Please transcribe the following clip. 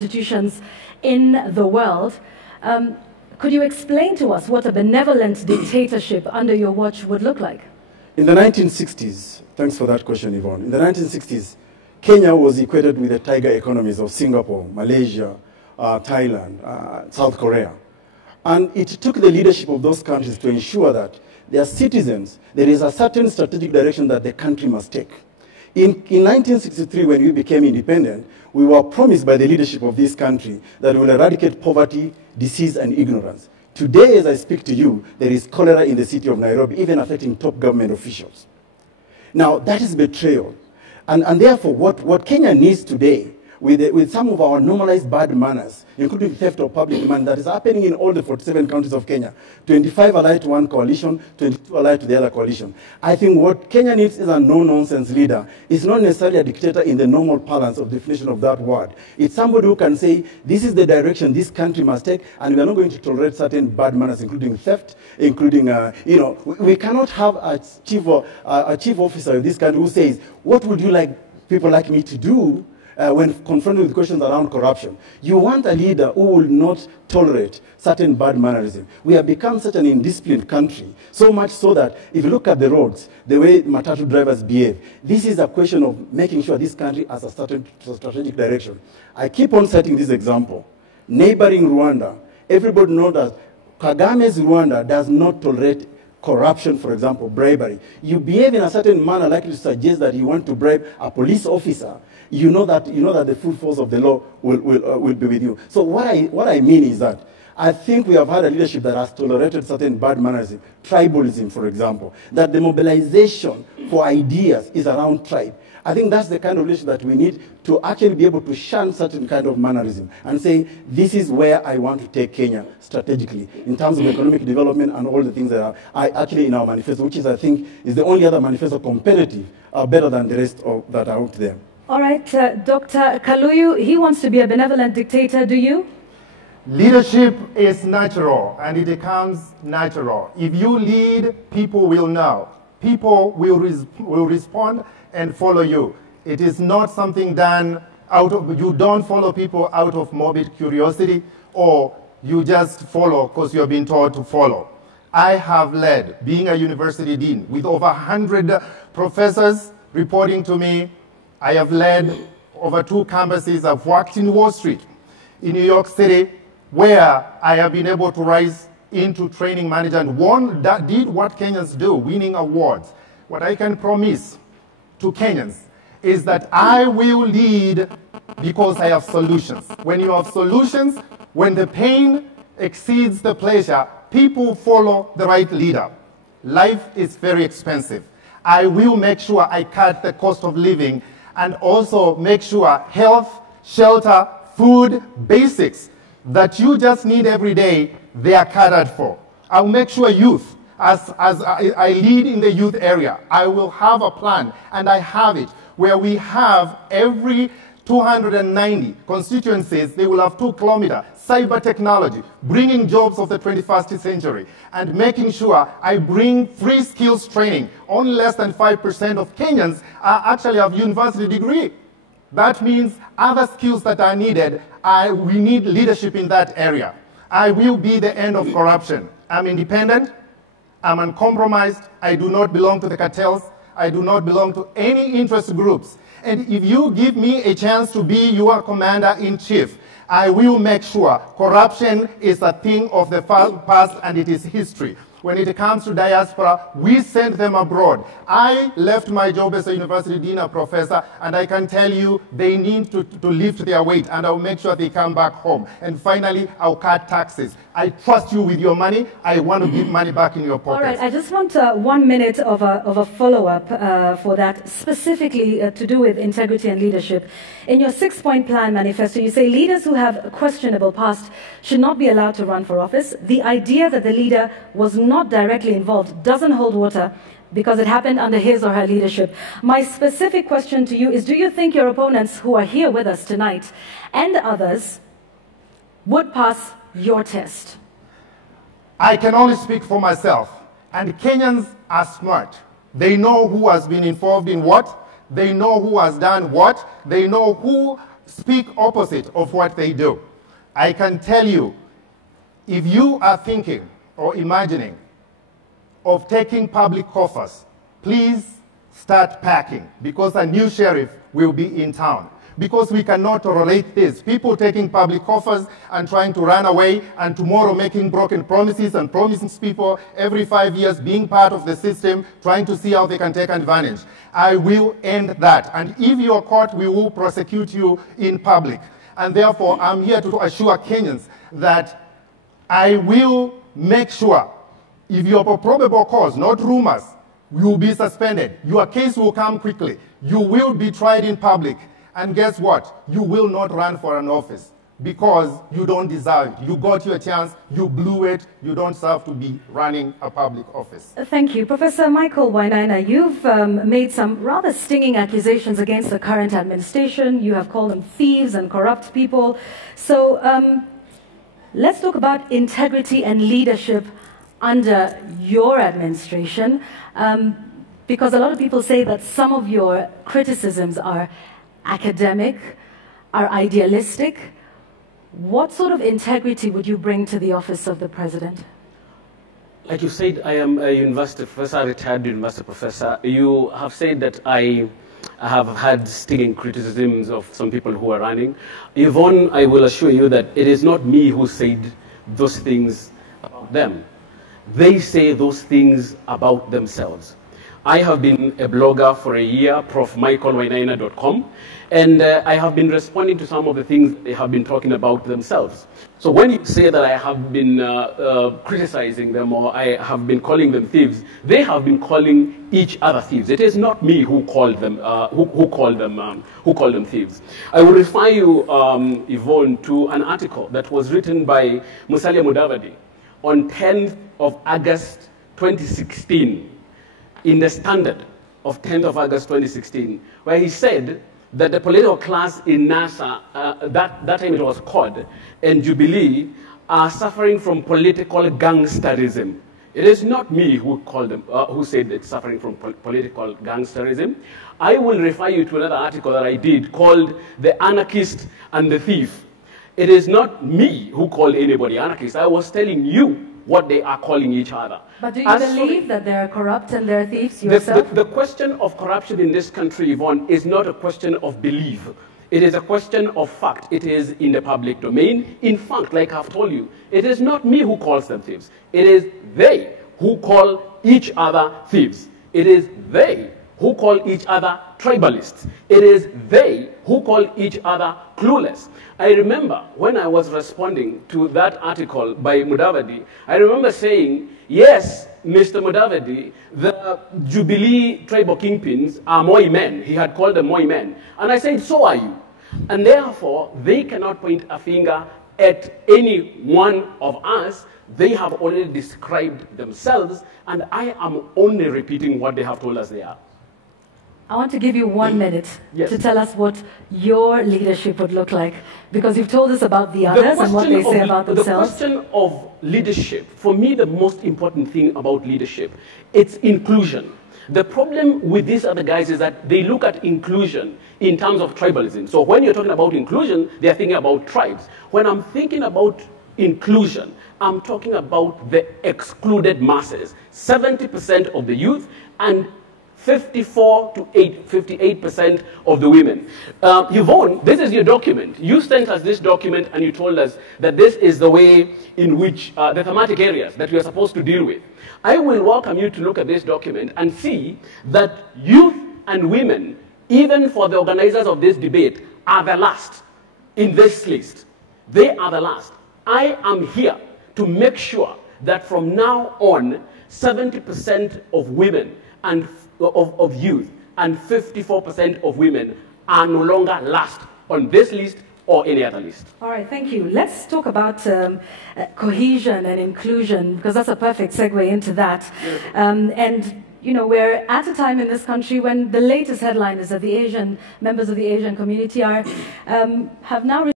institutions in the world. Could you explain to us what a benevolent dictatorship under your watch would look like? In the 1960s, thanks for that question, Yvonne. In the 1960s, Kenya was equated with the tiger economies of Singapore, Malaysia, Thailand, South Korea. And it took the leadership of those countries to ensure that their citizens, there is a certain strategic direction that the country must take. In 1963, when we became independent, we were promised by the leadership of this country that we will eradicate poverty, disease, and ignorance. Today, as I speak to you, there is cholera in the city of Nairobi, even affecting top government officials. Now, that is betrayal. And therefore, what Kenya needs today, with some of our normalized bad manners, including theft of public money that is happening in all the 47 counties of Kenya, 25 allied to one coalition, 22 allied to the other coalition. I think what Kenya needs is a no-nonsense leader. It's not necessarily a dictator in the normal parlance of definition of that word. It's somebody who can say, this is the direction this country must take, and we are not going to tolerate certain bad manners, including theft, including, we cannot have a chief officer of this country who says, what would you like people like me to do when confronted with questions around corruption? You want a leader who will not tolerate certain bad mannerism. We have become such an indisciplined country, so much so that if you look at the roads, the way matatu drivers behave, this is a question of making sure this country has a certain strategic direction. I keep on citing this example. Neighboring Rwanda, everybody knows that Kagame's Rwanda does not tolerate corruption, for example, bribery. You behave in a certain manner likely to suggest that you want to bribe a police officer. You know that the full force of the law will be with you. So what I mean is that I think we have had a leadership that has tolerated certain bad mannerism, tribalism, for example, that the mobilization for ideas is around tribe. I think that's the kind of leadership that we need to actually be able to shun certain kind of mannerism and say, this is where I want to take Kenya strategically in terms of economic development and all the things that are actually in our manifesto, which is, I think, is the only other manifesto competitive, better than the rest that are out there. All right, Dr. Kaluyu, he wants to be a benevolent dictator. Do you? Leadership is natural, and it becomes natural. If you lead, people will know. People will respond and follow you. It is not something done you don't follow people out of morbid curiosity, or you just follow because you're being told to follow. I have led, being a university dean, with over 100 professors reporting to me. I have led over 2 campuses. I've worked in Wall Street, in New York City, where I have been able to rise into training manager and one that did what Kenyans do, winning awards. What I can promise to Kenyans is that I will lead because I have solutions. When you have solutions, when the pain exceeds the pleasure, people follow the right leader. Life is very expensive. I will make sure I cut the cost of living and also make sure health, shelter, food, basics that you just need every day, they are catered for. I'll make sure youth, as I lead in the youth area, I will have a plan, and I have it, where we have every 290 constituencies, they will have 2 kilometers, cyber technology, bringing jobs of the 21st century, and making sure I bring free skills training. Only less than 5% of Kenyans actually have university degree. That means other skills that are needed, we need leadership in that area. I will be the end of corruption. I'm independent, I'm uncompromised, I do not belong to the cartels, I do not belong to any interest groups. And if you give me a chance to be your commander-in-chief, I will make sure corruption is a thing of the past and it is history. When it comes to diaspora, we send them abroad. I left my job as a university dean, a professor, and I can tell you they need to lift their weight, and I'll make sure they come back home. And finally, I'll cut taxes. I trust you with your money. I want to give money back in your pocket. All right, I just want 1 minute of a follow-up for that, specifically to do with integrity and leadership. In your 6-point plan manifesto, you say leaders who have a questionable past should not be allowed to run for office. The idea that the leader was not directly involved doesn't hold water because it happened under his or her leadership. My specific question to you is, do you think your opponents who are here with us tonight and others would pass your test? I can only speak for myself. And Kenyans are smart. They know who has been involved in what. They know who has done what. They know who speak opposite of what they do. I can tell you, if you are thinking or imagining of taking public coffers, please start packing, because a new sheriff will be in town. Because we cannot tolerate this. People taking public coffers and trying to run away, and tomorrow making broken promises and promising people every 5 years being part of the system, trying to see how they can take advantage. I will end that. And if you are caught, we will prosecute you in public. And therefore, I'm here to assure Kenyans that I will make sure, if you have a probable cause, not rumors, you will be suspended. Your case will come quickly. You will be tried in public. And guess what? You will not run for an office because you don't deserve it. You got your chance, you blew it, you don't deserve to be running a public office. Thank you. Professor Michael Wainaina, you've made some rather stinging accusations against the current administration. You have called them thieves and corrupt people. So let's talk about integrity and leadership under your administration, because a lot of people say that some of your criticisms are academic, are idealistic. What sort of integrity would you bring to the office of the president? Like you said, I am a university professor, a retired university professor. You have said that I have had stinging criticisms of some people who are running. Yvonne, I will assure you that it is not me who said those things about them. They say those things about themselves. I have been a blogger for a year, profmichaelwainaina.com, and I have been responding to some of the things they have been talking about themselves. So when you say that I have been criticizing them or I have been calling them thieves, they have been calling each other thieves. It is not me who called them who called them thieves. I will refer you, Yvonne, to an article that was written by Musalia Mudavadi on 10th of August 2016. In the Standard of 10th of August 2016, where he said that the political class in NASA, that time it was COD, and Jubilee, are suffering from political gangsterism. It is not me who called them, who said it's suffering from political gangsterism. I will refer you to another article that I did called The Anarchist and the Thief. It is not me who called anybody anarchist. I was telling you what they are calling each other. But do you believe that they're corrupt and they're thieves yourself? The question of corruption in this country, Yvonne, is not a question of belief. It is a question of fact. It is in the public domain. In fact, like I've told you, it is not me who calls them thieves. It is they who call each other thieves. It is they who call each other tribalists. It is they who call each other clueless. I remember when I was responding to that article by Mudavadi, I remember saying, yes, Mr. Mudavadi, the Jubilee tribal kingpins are Moi men. He had called them Moi men. And I said, so are you. And therefore, they cannot point a finger at any one of us. They have already described themselves, and I am only repeating what they have told us they are. I want to give you 1 minute Yes. to tell us what your leadership would look like, because you've told us about the others and what they say about themselves. The question of leadership, for me, the most important thing about leadership, it's inclusion. The problem with these other guys is that they look at inclusion in terms of tribalism. So when you're talking about inclusion, they're thinking about tribes. When I'm thinking about inclusion, I'm talking about the excluded masses, 70% of the youth and 54 to 58% of the women. Yvonne, this is your document. You sent us this document and you told us that this is the way in which the thematic areas that we are supposed to deal with. I will welcome you to look at this document and see that youth and women, even for the organizers of this debate, are the last in this list. They are the last. I am here to make sure that from now on, 70% of women and of youth and 54% of women are no longer last on this list or any other list. All right, thank you. Let's talk about cohesion and inclusion, because that's a perfect segue into that. And you know, we're at a time in this country when the latest headline is that the members of the Asian community have now